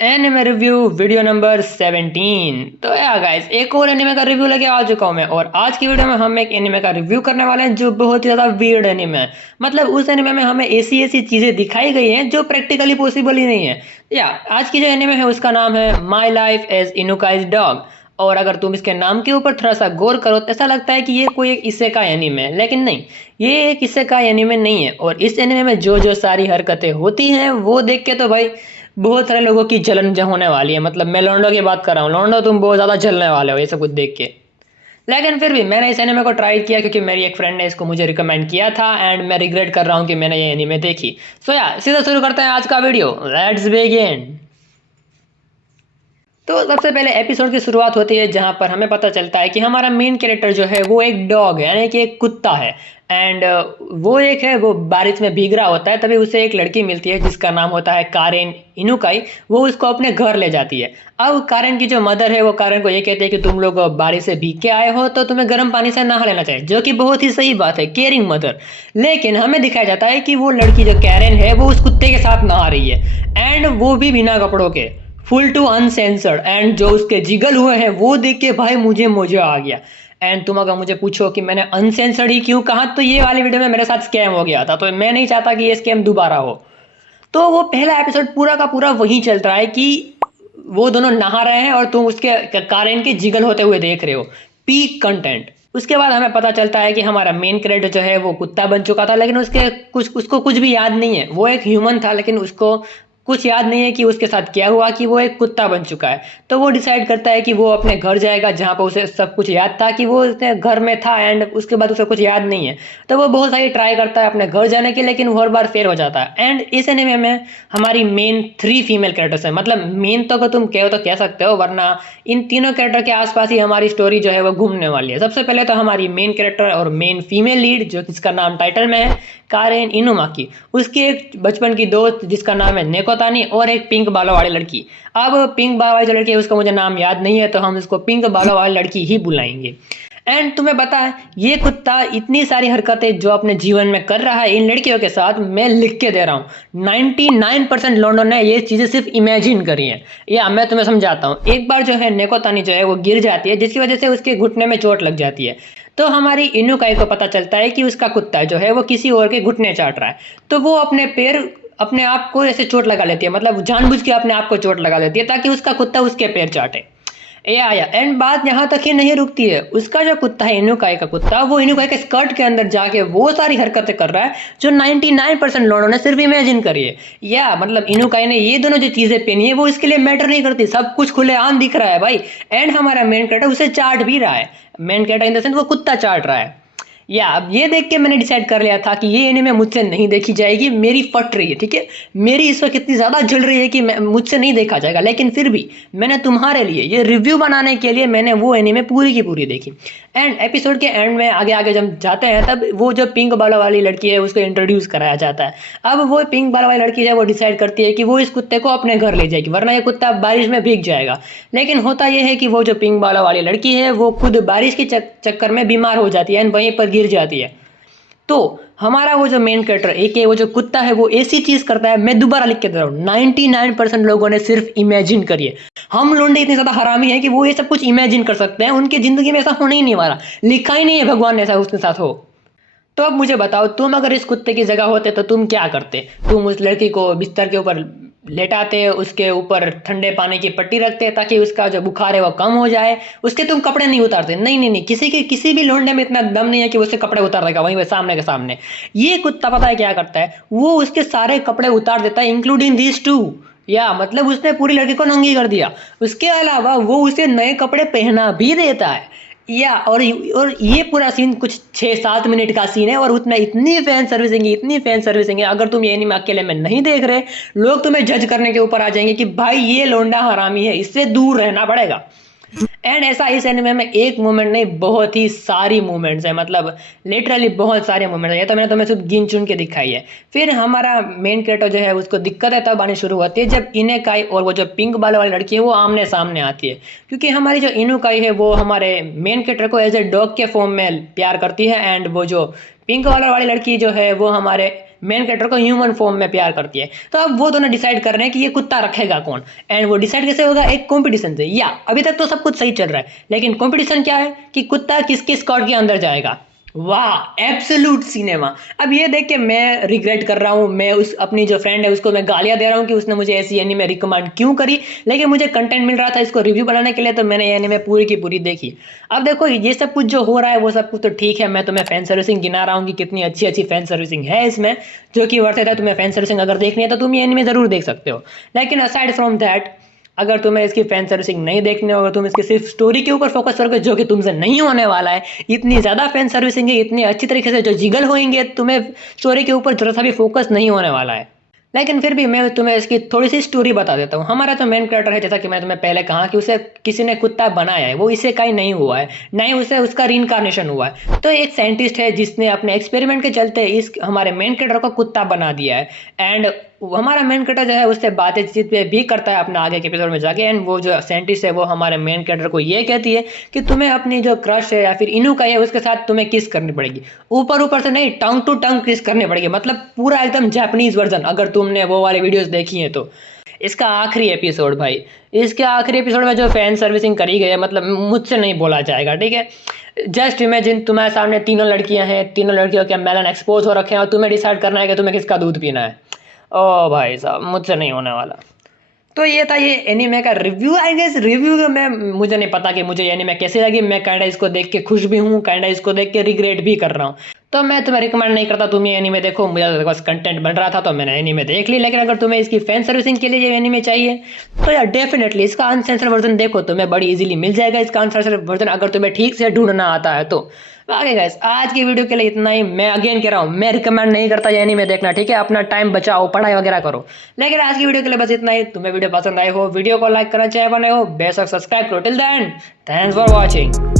Anime review video number 17। तो या guys एक और एनिमे का रिव्यू लेके आ चुका हूँ मैं। और आज की वीडियो में हम एक एनिमे का रिव्यू करने वाले हैं जो बहुत ही ज़्यादा वियर्ड एनिमे है। मतलब उस एनिमे में हमें ऐसी ऐसी चीज़ें दिखाई गई हैं जो प्रैक्टिकली पॉसिबल ही नहीं है। या आज की जो एनिमे है उसका नाम है माई लाइफ एज इनुकाइज डॉग। और अगर तुम इसके नाम के ऊपर थोड़ा सा गौर करो तो ऐसा लगता है कि ये कोई एक इसेकाई एनिमे है, लेकिन नहीं, ये एक इसेकाई एनिमे नहीं है। और इस एनिमे में जो जो सारी हरकतें होती हैं वो देख के तो भाई बहुत सारे लोगों की जलन होने वाली है। मतलब मैं लौंडो की बात कर रहा हूँ, लौंडो तुम बहुत ज़्यादा जलने वाले हो ये सब कुछ देख के। लेकिन फिर भी मैंने इस एनिमे को ट्राई किया क्योंकि मेरी एक फ्रेंड ने इसको मुझे रिकमेंड किया था एंड मैं रिग्रेट कर रहा हूँ कि मैंने ये एनिमे देखी। सो या सीधा शुरू करते हैं आज का वीडियो, लेट्स बिगिन। तो सबसे पहले एपिसोड की शुरुआत होती है जहां पर हमें पता चलता है कि हमारा मेन कैरेक्टर जो है वो एक डॉग है, यानी कि एक कुत्ता है। एंड वो एक है, वो बारिश में भीग रहा होता है, तभी उसे एक लड़की मिलती है जिसका नाम होता है कारेन इनुकाई। वो उसको अपने घर ले जाती है। अब कारेन की जो मदर है वो कारेन को ये कहती है कि तुम लोग बारिश से भीग के आए हो तो तुम्हें गर्म पानी से नहा लेना चाहिए, जो कि बहुत ही सही बात है, केयरिंग मदर। लेकिन हमें दिखाया जाता है कि वो लड़की जो कैरेन है वो उस कुत्ते के साथ नहा रही है, एंड वो भी बिना कपड़ों के, फुल टू अनसेंसर्ड। एंड जो उसके जिगल हुए हैं वो देख के भाई मुझे मजा आ गया। एंड तुम अगर मुझे पूछो कि मैंने अनसेंसर्ड ही क्यों कहा, तो ये वाली वीडियो में मेरे साथ स्कैम हो गया था, तो मैं नहीं चाहता कि ये स्कैम दोबारा हो। तो वो पहला एपिसोड पूरा का पूरा वही चल रहा है कि वो दोनों नहा रहे हैं और तुम उसके कारेन के जिगल होते हुए देख रहे हो। Peak content. उसके बाद हमें पता चलता है कि हमारा मेन कैरेक्टर जो है वो कुत्ता बन चुका था, लेकिन उसको कुछ भी याद नहीं है। वो एक ह्यूमन था लेकिन उसको कुछ याद नहीं है कि उसके साथ क्या हुआ कि वो एक कुत्ता बन चुका है। तो वो डिसाइड करता है कि वो अपने घर जाएगा जहाँ पर उसे सब कुछ याद था कि वो उसने घर में था, एंड उसके बाद उसे कुछ याद नहीं है। तो वो बहुत सारी ट्राई करता है अपने घर जाने की, लेकिन वो हर बार फेल हो जाता है। एंड इस एनिमे में हमारी मेन 3 फीमेल कैरेक्टर्स हैं। मतलब मेन तो अगर तुम कहो तो कह सकते हो, वरना इन तीनों कैरेक्टर के आसपास ही हमारी स्टोरी जो है वो घूमने वाली है। सबसे पहले तो हमारी मेन कैरेक्टर और मेन फीमेल लीड जो जिसका नाम टाइटल में है, कारेन इनुमाकी। उसकी एक बचपन की दोस्त जिसका नाम है नेकोतानी, और एक पिंक बालों वाली लड़की। अब पिंक बालों वाली जो लड़की है उसका मुझे नाम याद नहीं है, तो हम इसको पिंक बालों वाली लड़की ही बुलाएंगे। एंड तुम्हें पता है ये कुत्ता इतनी सारी हरकतें जो अपने जीवन में कर रहा है इन लड़कियों के साथ, मैं लिख के दे रहा हूँ 99% लॉन्डो ने ये चीजें सिर्फ इमेजिन करी है। या मैं तुम्हें समझाता हूँ। एक बार जो है नेकोतानी जो है वो गिर जाती है, जिसकी वजह से उसके घुटने में चोट लग जाती है। तो हमारी इनुकाई को पता चलता है कि उसका कुत्ता जो है वो किसी और के घुटने चाट रहा है। तो वो अपने पैर, अपने आप को ऐसे चोट लगा लेती है, मतलब जानबूझ के अपने आप को चोट लगा लेती है ताकि उसका कुत्ता उसके पैर चाटे। या एंड बात यहाँ तक ही नहीं रुकती है। उसका जो कुत्ता है इनुकाई का कुत्ता, वो इनुकाई के स्कर्ट के अंदर जाके वो सारी हरकतें कर रहा है जो 99% लोगों ने सिर्फ इमेजिन करी है। या मतलब इनुकाई ने ये दोनों जो चीजें पहनी है वो इसके लिए मैटर नहीं करती, सब कुछ खुलेआम दिख रहा है भाई। एंड हमारा मेन कैरेक्टर उसे चाट भी रहा है। Main character in the sense वो कुत्ता चाट रहा है। या अब ये देख के मैंने डिसाइड कर लिया था कि ये एनीमे मुझसे नहीं देखी जाएगी, मेरी फट रही है, ठीक है। मेरी इस वक्त इतनी ज़्यादा जल रही है कि मुझसे नहीं देखा जाएगा, लेकिन फिर भी मैंने तुम्हारे लिए ये रिव्यू बनाने के लिए मैंने वो एनीमे पूरी की पूरी देखी। एंड एपिसोड के एंड में आगे आगे जब जाते हैं तब वो जो पिंक बालों वाली लड़की है उसको इंट्रोड्यूस कराया जाता है। अब वो पिंक बालों वाली लड़की है वो डिसाइड करती है कि वो इस कुत्ते को अपने घर ले जाएगी, वरना ये कुत्ता बारिश में भीग जाएगा। लेकिन होता यह है कि वो जो पिंक बालों वाली लड़की है वो खुद बारिश के चक्कर में बीमार हो जाती है एंड वहीं पर गिर जाती है। तो हमारा वो जो मेन कैरेक्टर एक है, वो जो कुत्ता है वो ऐसी चीज करता है, मैं दोबारा लिख के दे रहा हूँ 99% लोगों ने सिर्फ इमेजिन करिए। हम लोंडे इतने ज्यादा हरामी हैं कि वो ये सब कुछ इमेजिन कर सकते हैं, उनकी जिंदगी में ऐसा होने ही नहीं वाला, लिखा ही नहीं है भगवान ने ऐसा उसके साथ हो। तो अब मुझे बताओ, तुम अगर इस कुत्ते की जगह होते तो तुम क्या करते? तुम उस लड़की को बिस्तर के ऊपर लेटाते, उसके ऊपर ठंडे पानी की पट्टी रखते ताकि उसका जो बुखार है वो कम हो जाए, उसके तुम कपड़े नहीं उतारते? नहीं नहीं नहीं, किसी भी लोंडे में इतना दम नहीं है कि वो उसके कपड़े उतार देगा वहीं पे सामने के सामने। ये कुत्ता पता है क्या करता है, वो उसके सारे कपड़े उतार देता है इंक्लूडिंग दीज टू। या मतलब उसने पूरी लड़की को नंगी कर दिया। उसके अलावा वो उसे नए कपड़े पहना भी देता है। या और ये पूरा सीन कुछ 6-7 मिनट का सीन है और उसमें इतनी फैन सर्विसिंग है, इतनी फैन सर्विसिंग है। अगर तुम ये एनीमे अकेले में नहीं देख रहे, लोग तुम्हें जज करने के ऊपर आ जाएंगे कि भाई ये लोंडा हरामी है, इससे दूर रहना पड़ेगा। एंड ऐसा इस एनिमे में एक मोमेंट नहीं, बहुत ही सारी मोमेंट्स है, मतलब लिटरली बहुत सारे मोमेंट्स है। ये तो मैंने तुम्हें सिर्फ गिन चुन के दिखाई है। फिर हमारा मेन कैरेक्टर जो है उसको दिक्कत है तब आनी शुरू होती है जब इनेकाई और वो जो पिंक बाल वाली लड़की है वो आमने सामने आती है। क्योंकि हमारी जो इनुकाई है वो हमारे मेन कैरेक्टर को एज ए डॉग के फॉर्म में प्यार करती है, एंड वो जो पिंक वाली लड़की जो है वो हमारे मेन कैरेक्टर को ह्यूमन फॉर्म में प्यार करती है। तो अब वो दोनों डिसाइड कर रहे हैं कि ये कुत्ता रखेगा कौन, एंड वो डिसाइड कैसे होगा, एक कंपटीशन से। या अभी तक तो सब कुछ सही चल रहा है, लेकिन कंपटीशन क्या है कि कुत्ता किसके स्क्वाड के अंदर जाएगा। वाह, एब्सोल्यूट सिनेमा। अब ये देख के मैं रिग्रेट कर रहा हूँ, मैं उस अपनी जो फ्रेंड है उसको मैं गालियां दे रहा हूँ कि उसने मुझे ऐसी एनीमे रिकमेंड क्यों करी, लेकिन मुझे कंटेंट मिल रहा था इसको रिव्यू बनाने के लिए, तो मैंने ये एनीमे पूरी की पूरी देखी। अब देखो ये सब कुछ जो हो रहा है वो सब कुछ तो ठीक है, मैं तुम्हें फैन सर्विसिंग गिना रहा हूँ कि कितनी अच्छी अच्छी फैन सर्विसिंग है इसमें, जो कि वर्थ है। तुम्हें फैन सर्विसिंग अगर देखनी है तो तुम ये एनीमे जरूर देख सकते हो। लेकिन असाइड फ्रॉम दैट, अगर तुम्हें इसकी फैन सर्विसिंग नहीं देखनी होगा, तुम इसके सिर्फ स्टोरी के ऊपर फोकस करोगे, जो कि तुमसे नहीं होने वाला है। इतनी ज़्यादा फैन सर्विसिंग है, इतनी अच्छी तरीके से जो जिगल होंगे, तुम्हें स्टोरी के ऊपर जरा सा भी फोकस नहीं होने वाला है। लेकिन फिर भी मैं तुम्हें इसकी थोड़ी सी स्टोरी बता देता हूँ। हमारा जो मेन कैरेक्टर है, जैसा कि मैं तुम्हें पहले कहा कि उसे किसी ने कुत्ता बनाया है, वो इससे कहीं नहीं हुआ है, ना ही उसे उसका रीइंकार्नेशन हुआ है। तो एक साइंटिस्ट है जिसने अपने एक्सपेरिमेंट के चलते इस हमारे मेन कैरेक्टर को कुत्ता बना दिया है। एंड हमारा मेन कैरेक्टर जो है उससे बातचीत भी करता है अपने आगे के एपिसोड में जाके। एंड वो जो साइंटिस्ट है वो हमारे मेन कैरेक्टर को ये कहती है कि तुम्हें अपनी जो क्रश है या फिर इनुका है उसके साथ तुम्हें किस करनी पड़ेगी, ऊपर ऊपर से नहीं, टंग टू टंग किस करनी पड़ेगी, मतलब पूरा एकदम जापानीज वर्जन, अगर तुमने वो वाले वीडियोस देखी हैं तो। इसका आखिरी एपिसोड भाई, इसके आखिरी एपिसोड में जो फैन सर्विसिंग करी गई है, मतलब मुझसे नहीं बोला जाएगा, ठीक है। जस्ट इमेजिन तुम्हारे सामने तीनों लड़कियां हैं, तीनों लड़कियों के मेलन एक्सपोज हो रखे हैं और तुम्हें डिसाइड करना है कि तुम्हें किसका दूध पीना है। ओ भाई साहब, मुझसे नहीं होने वाला। तो ये था ये एनीमे का रिव्यू। आई गेस रिव्यू में मुझे नहीं पता कि मुझे ये एनीमे कैसे लगी। मैं काइंडा इसको देख के खुश भी हूँ, काइंडा इसको देख के रिग्रेट भी कर रहा हूँ। तो मैं तुम्हें रिकमेंड नहीं करता तुम ये एनीमे देखो, मुझे बस कंटेंट बन रहा था तो मैंने एनीमे देख ली। लेकिन अगर तुम्हें इसकी फैन सर्विसिंग के लिए ये एनीमे चाहिए तो यार डेफिनेटली इसका अनसेंसर वर्जन देखो, तुम्हें बड़ी इजीली मिल जाएगा इसका अनसेंसर वर्जन, अगर तुम्हें ठीक से ढूंढना आता है तो। आगे गाइस, आज की वीडियो के लिए इतना ही। मैं अगेन कह रहा हूँ, मैं रिकमेंड नहीं करता ये एनीमे देखना, ठीक है। अपना टाइम बचाओ, पढ़ाई वगैरह करो। लेकिन आज की वीडियो के लिए बस इतना ही। तुम्हें वीडियो पसंद आई हो, वीडियो को लाइक करना चाहे बने हो, बेशक सब्सक्राइब करो। Till then, thanks for watching.